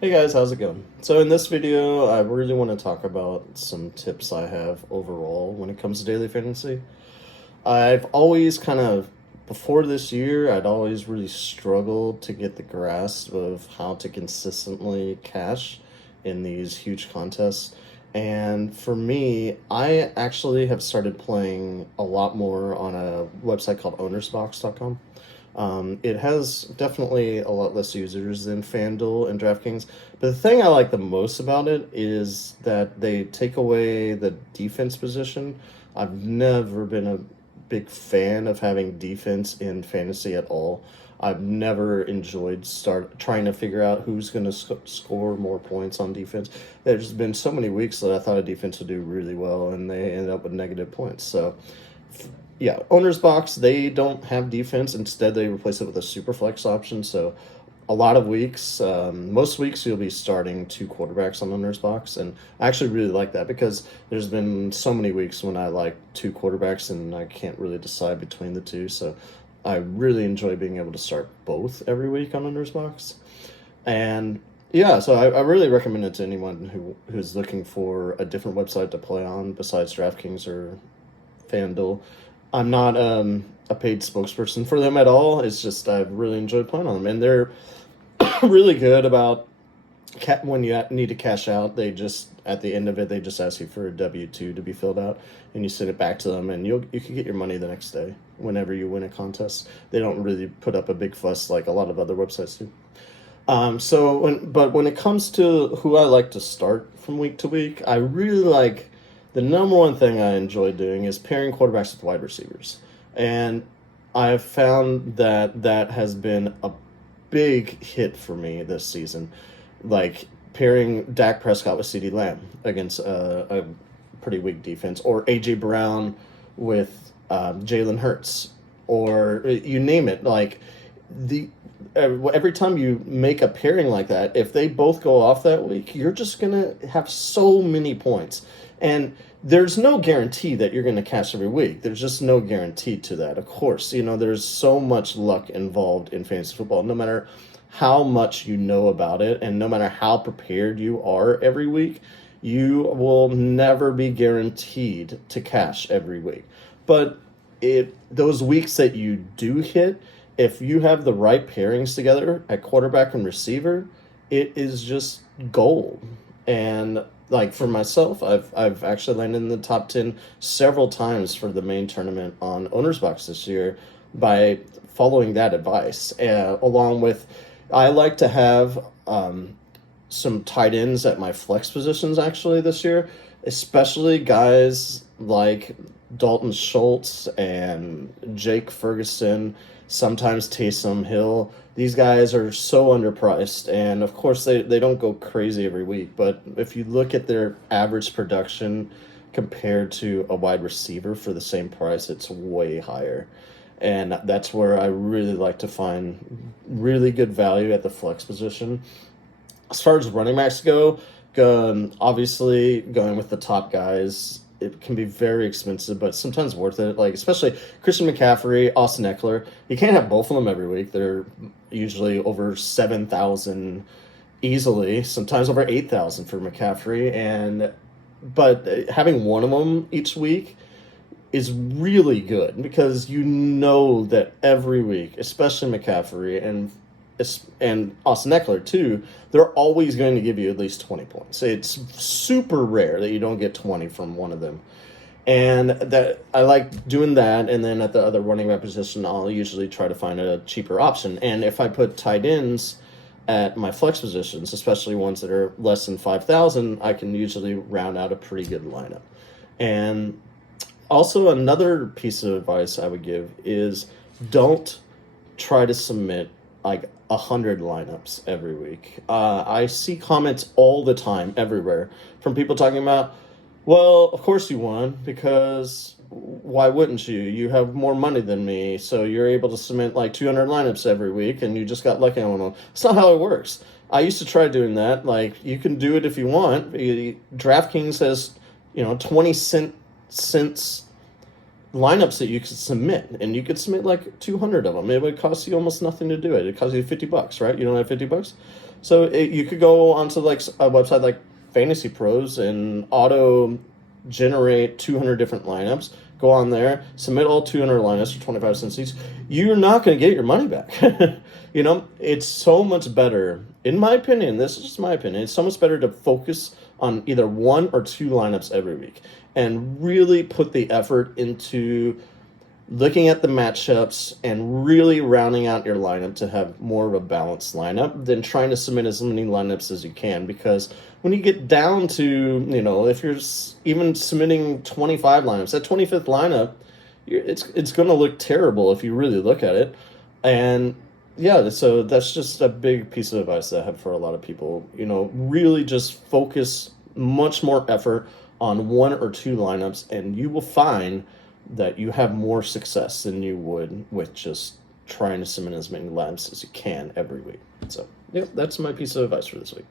Hey guys, how's it going? So in this video, I really want to talk about some tips I have overall when it comes to daily fantasy. I've always before this year, I'd always really struggled to get the grasp of how to consistently cash in these huge contests. And for me, I actually have started playing a lot more on a website called ownersbox.com. It has definitely a lot less users than FanDuel and DraftKings, but the thing I like the most about it is that they take away the defense position. I've never been a big fan of having defense in fantasy at all. I've never enjoyed start trying to figure out who's going to score more points on defense. There's been so many weeks that I thought a defense would do really well, and they ended up with negative points. So yeah, owner's box, they don't have defense. Instead, they replace it with a super flex option. So a lot of weeks, most weeks, you'll be starting two quarterbacks on owner's box. And I actually really like that because there's been so many weeks when I like two quarterbacks and I can't really decide between the two. So I really enjoy being able to start both every week on owner's box. And yeah, so I really recommend it to anyone who's looking for a different website to play on besides DraftKings or FanDuel. I'm not a paid spokesperson for them at all. It's just I've really enjoyed playing on them, and they're really good about when you need to cash out. They just at the end of it, they just ask you for a W-2 to be filled out, and you send it back to them, and you can get your money the next day whenever you win a contest. They don't really put up a big fuss like a lot of other websites do. But when it comes to who I like to start from week to week, I really like the number one thing I enjoy doing is pairing quarterbacks with wide receivers. And I've found that that has been a big hit for me this season. Like pairing Dak Prescott with CeeDee Lamb against a pretty weak defense, or A.J. Brown with Jalen Hurts, or you name it. Like the every time you make a pairing like that, if they both go off that week, you're just gonna have so many points. And there's no guarantee that you're going to cash every week. There's just no guarantee to that. Of course, there's so much luck involved in fantasy football. No matter how much you know about it and no matter how prepared you are every week, you will never be guaranteed to cash every week. But those weeks that you do hit, if you have the right pairings together at quarterback and receiver, it is just gold. And like for myself, I've actually landed in the top 10 several times for the main tournament on Owner's Box this year by following that advice. Along with, I like to have some tight ends at my flex positions actually this year, especially guys like Dalton Schultz and Jake Ferguson, sometimes Taysom Hill. These guys are so underpriced, and of course they don't go crazy every week, but if you look at their average production compared to a wide receiver for the same price, it's way higher. And that's where I really like to find really good value at the flex position. As far as running backs go, obviously going with the top guys, it can be very expensive, but sometimes worth it. Like especially Christian McCaffrey, Austin Eckler. You can't have both of them every week. They're usually over 7,000 easily, sometimes over 8,000 for McCaffrey, but having one of them each week is really good because you know that every week, especially McCaffrey and Austin Eckler too, they're always going to give you at least 20 points. It's super rare that you don't get 20 from one of them. And that I like doing that, and then at the other running back position, I'll usually try to find a cheaper option. And if I put tight ends at my flex positions, especially ones that are less than 5,000, I can usually round out a pretty good lineup. And also another piece of advice I would give is don't try to submit like 100 lineups every week. I see comments all the time everywhere from people talking about, well, of course you won because why wouldn't you? You have more money than me, so you're able to submit like 200 lineups every week and you just got lucky on one. It's not how it works. I used to try doing that. Like you can do it if you want. DraftKings has, 20 cents lineups that you could submit, and you could submit like 200 of them. It would cost you almost nothing to do it. It costs you $50, right? You don't have $50. So you could go onto like a website like Fantasy Pros and auto generate 200 different lineups. Go on there, submit all 200 lineups for 25 cents each. You're not going to get your money back. You know, it's so much better, in my opinion. This is just my opinion. It's so much better to focus on either one or two lineups every week and really put the effort into looking at the matchups and really rounding out your lineup to have more of a balanced lineup than trying to submit as many lineups as you can. Because when you get down to, you know, if you're even submitting 25 lineups, that 25th lineup, it's going to look terrible if you really look at it. And yeah, so that's just a big piece of advice that I have for a lot of people. You know, really just focus much more effort on one or two lineups, and you will find that you have more success than you would with just trying to submit as many lineups as you can every week. So, yeah, that's my piece of advice for this week.